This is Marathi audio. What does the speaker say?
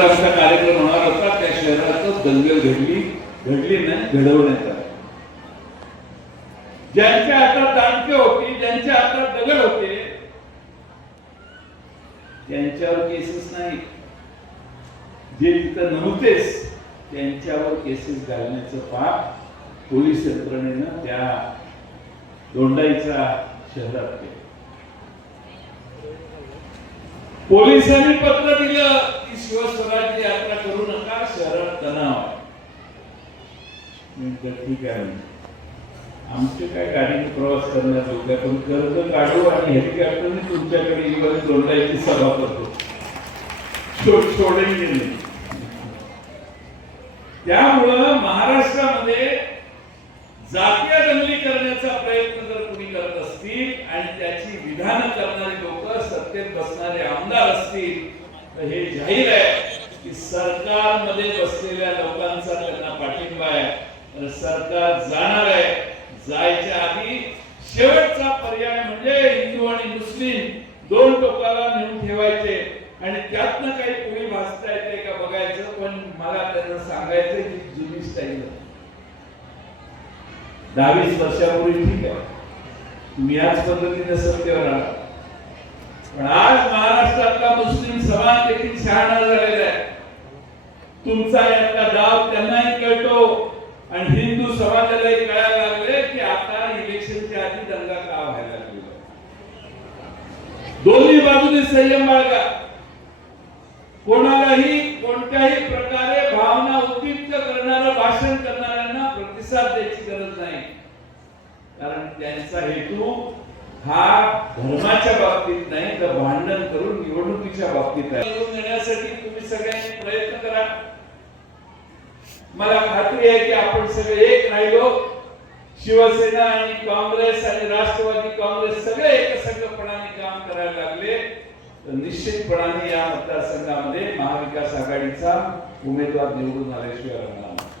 आमचा कार्यक्रम होणार होता. त्या शहरातच दंगल घडली घडली नाही घडवण्यात आली ज्यांच्या हातात दांडके होती ज्यांच्या हातात दगड होते त्यांच्यावर केसेस नाही. जे तिथं नव्हतेच त्यांच्यावर केसेस घालण्याचं पाप पोलीस यंत्रणेनं त्या दोंडाईचा शहरात केलं. पोलिसांनी पत्र दिलं की शिवस्वराज्य यात्रा करू नका शहरात तणाव आहे. ठीक आहे. आमचे काय गाडीने प्रवास करण्यात लोक आहे, पण कर्ज काढू आणि हेलिकॉप्टरने तुमच्याकडे येऊन जोडण्याची सभा करतो. सोडेल त्यामुळं महाराष्ट्रामध्ये जातीय दंगली करण्याचा प्रयत्न जर कुणी करत असतील आणि त्याची विधानं करणारी लोक सत्तेत बसणारे असतील तर हे जाहीर आहे की सरकारमध्ये बसलेल्या लोकांचा त्यांना पाठिंबा आहे. तर सरकार जाणार आहे. जायच्या आधी शेवटचा पर्याय म्हणजे हिंदू आणि मुस्लिम दोन टोकाला नेऊन ठेवायचे. आणि त्यातनं काही पोळी भासता येते का बघायचं पण मला त्यांना सांगायचं की जुनी स्टाईल दहावीस वर्षापूर्वी ठीक आहे. तुम्ही याच पद्धतीने सत्तेवर आला पण आज तुमचा यातला डाव त्यांनाही कळतो. आणि हिंदू समाजालाही कळायला लागले की आता इलेक्शनच्या आधी दंगा का व्हायला लागलेला दोन्ही बाजूने संयम बाळगा. कोणालाही कोणत्याही प्रकारे भावना उद्दीप्त करणार भाषण करणाऱ्यांना प्रतिसाद द्यायची गरज नाही. कारण त्यांचा हेतू हा धर्माच्या बाबतीत नाही तर भांडण करून निवडणुकीच्या बाबतीत आहे. देण्यासाठी तुम्ही सगळ्यांनी प्रयत्न करा. मला खात्री आहे की आपण सगळे एक राहिलो. शिवसेना आणि काँग्रेस आणि राष्ट्रवादी काँग्रेस सगळे एकसंघपणाने काम करायला लागले. तर निश्चितपणाने या मतदारसंघामध्ये महाविकास आघाडीचा उमेदवार निवडून आल्याशिवाय राहणार